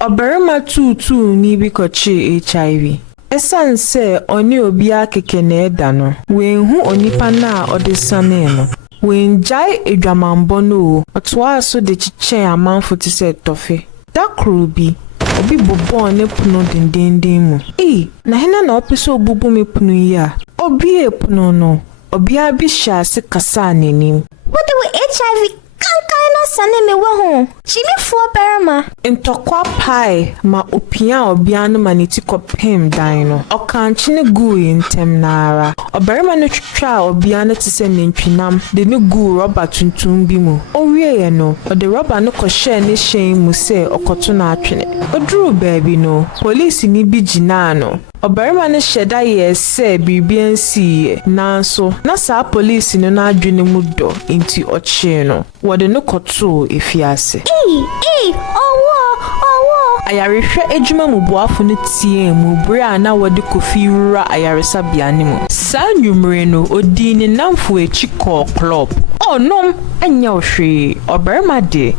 Oberima tutu ni bi kochi HIV. Esan se oni obi akeke na eda no. Wenhu onipa na odesane no. Wenjai edwamambo no. Otwa so de chiche amanfo ti se tofe. Da krubi obi bobo ne puno dindindin mu. Na hena na opiso obubu me punu ya. Obi epuno no. Obi abisha se kasa nenim. What do HIV kankana sane me wa ho? Jimmy for Berma. Ntokwa pai ma opia obia no maniti kopem dan no. Okanchi ne gu ntem nara. Oberima no twitwa obia no te se nentwinam de ne gu rubber tuntum bi mu. Owie ye no, o de rubber no ko share ne hyen mu se okoto na atwene. Oduru baabi no, police ni bi gina no. Oberima ne sheda ye se biribiansi nanso na sa police no na adwene mu do inti oche no. Wode no koto efiase. Ayarehwe ejuma mubuafo no tie mu bra na wode kofi wura ayaresa biane mu. Sa nwumre no odi ne namfo echi club. Onom anya ohwe oberima de.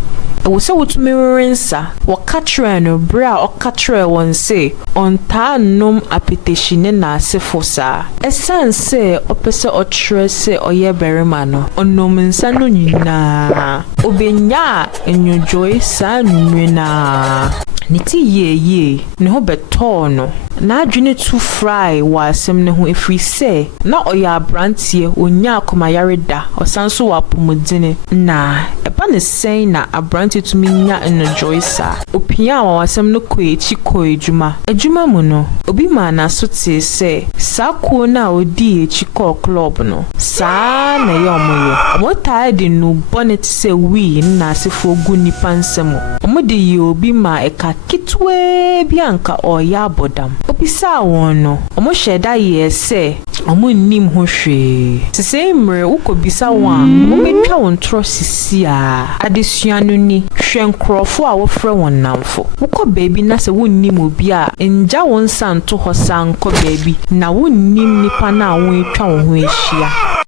Ewo se wotumirensa wakatre no bra okatre won se onta nom apeteshine na asefo sa. Esan se opese otre se oye berima no onom nsa no nyina obenya enyojoy sa nwumre na niti ye ne ho beto no na adwene tu fry wa asem ne ho efri se na oya abrantie onya akomayareda osanso wa pomodine na eba ne sen na abrantie tumi nya enjoy sa opia wa asem no ko echi ko ejuma mu no obi ma na so te se sa ko na odi echi ko club no sa na ye omoye omota de no bonnet se wi na asefo gu nipa nsemo omode ye obi ma eka kitwe bianka oya bodam obisa won no omo sheda ye se omo nim ho hwe sese mre ukobisa won ometwa won tro sisi a adesua no ni hwenkrofo a wofre won namfo ukọ baby na se wonnim obi a nja won santo hosan kọ baby na wonnim nipa na won etwa won ho ehia